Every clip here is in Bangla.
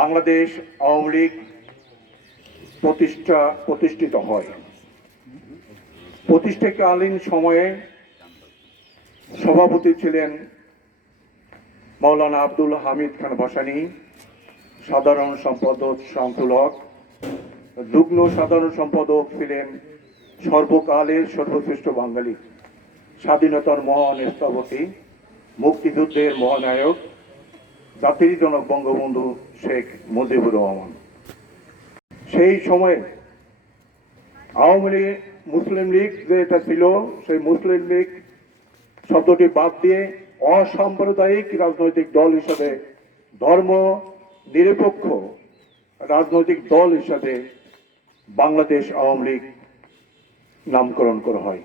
বাংলাদেশ আওয়ামী লীগ প্রতিষ্ঠা প্রতিষ্ঠিত হয়। প্রতিষ্ঠাকালীন সময়ে সভাপতি ছিলেন মৌলানা আব্দুল হামিদ খান ভাসানী, সাধারণ সম্পাদক শামসুল হক যুগ্ম সাধারণ সম্পাদক ছিলেন সর্বকালের সর্বশ্রেষ্ঠ বাঙালি, স্বাধীনতার মহান স্থপতি, মুক্তিযুদ্ধের মহানায়ক। জাতির জনক বঙ্গবন্ধু শেখ মুজিবুর রহমান। সেই সময়ে আওয়ামী লীগ, মুসলিম লীগ যেটা ছিল, সেই মুসলিম লীগ শব্দটি বাদ দিয়ে অসাম্প্রদায়িক রাজনৈতিক দল হিসাবে, ধর্ম নিরপেক্ষ রাজনৈতিক দল হিসাবে বাংলাদেশ আওয়ামী লীগ নামকরণ করা হয়।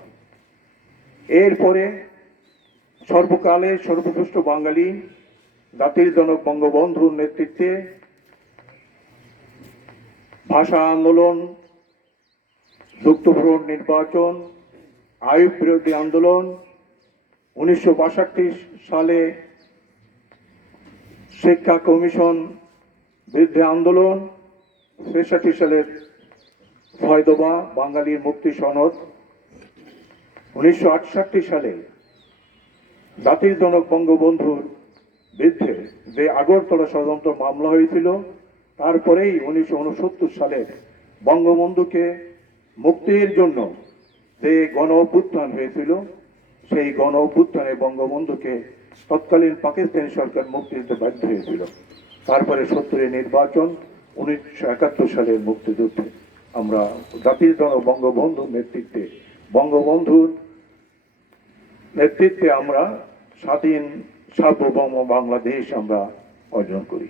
এরপরে সর্বকালে সর্বশ্রেষ্ঠ বাঙালি জাতির জনক বঙ্গবন্ধুর নেতৃত্বে ভাষা আন্দোলন, যুক্তফ্রন্ট নির্বাচন, আয়ুব বিরোধী আন্দোলন, উনিশশো বাষট্টি সালে শিক্ষা কমিশন বিরুদ্ধে আন্দোলন, ছেষট্টি সালের ফয়দবা, বাঙালির মুক্তি সনদ। উনিশশো আটষট্টি সালে জাতির জনক বঙ্গবন্ধুর বিরুদ্ধে যে আগরতলা ষড়যন্ত্র মামলা হয়েছিল, তারপরেই উনিশশো উনসত্তর সালে বঙ্গবন্ধুকে মুক্তির জন্য যে গণ অভ্যুত্থান হয়েছিল, সেই গণ অভ্যুত্থানে বঙ্গবন্ধুকে তৎকালীন পাকিস্তানি সরকার মুক্তি দিতে বাধ্য হয়েছিল। তারপরে সত্তরের নির্বাচন, উনিশশো একাত্তর সালের মুক্তিযুদ্ধে আমরা জাতির জনক বঙ্গবন্ধুর নেতৃত্বে বঙ্গবন্ধুর নেতৃত্বে আমরা স্বাধীন সার্বভৌম বাংলাদেশ আমরা অর্জন করি।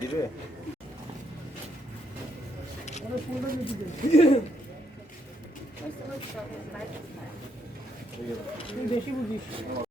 Biri. Beşi bu diş.